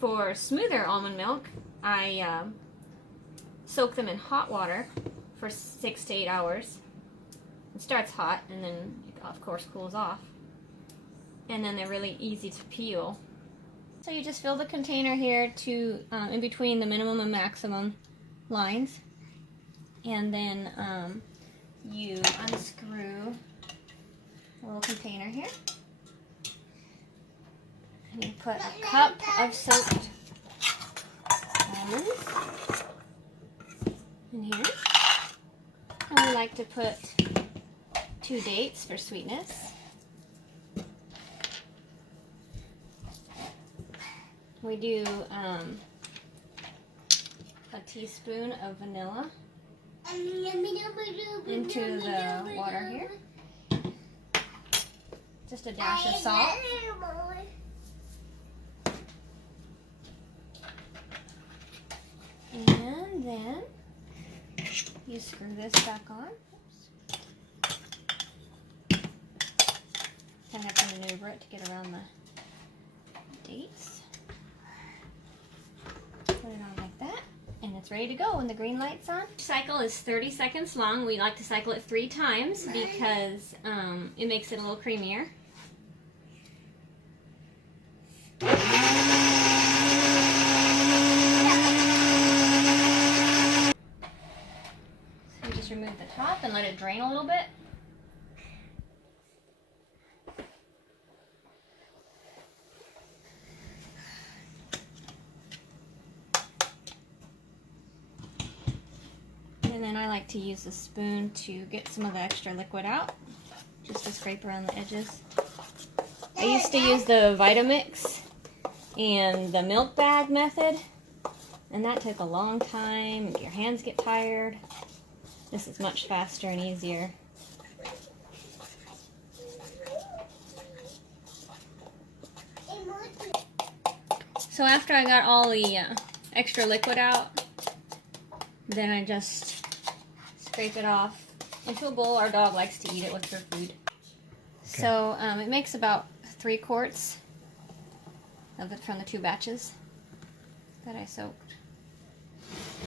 For smoother almond milk, I soak them in hot water for 6 to 8 hours. It starts hot and then it of course cools off. And then they're really easy to peel. So you just fill the container here to in between the minimum and maximum lines. And then you unscrew a little container here. And you put a cup of soaked almonds in here. And we like to put 2 dates for sweetness. We do a teaspoon of vanilla into the water here. Just a dash of salt. And then you screw this back on. Kind of have to maneuver it to get around the dates. Put it on like that, and it's ready to go when the green light's on. Each cycle is 30 seconds long. We like to cycle it 3 times because it makes it a little creamier. So you just remove the top and let it drain a little bit. And then I like to use a spoon to get some of the extra liquid out, just to scrape around the edges. I used to use the Vitamix and the milk bag method, and that took a long time, and your hands get tired. This is much faster and easier. So after I got all the extra liquid out, then I just scrape it off into a bowl. Our dog likes to eat it with her food. Okay. So it makes about 3 quarts of it from the 2 batches that I soaked.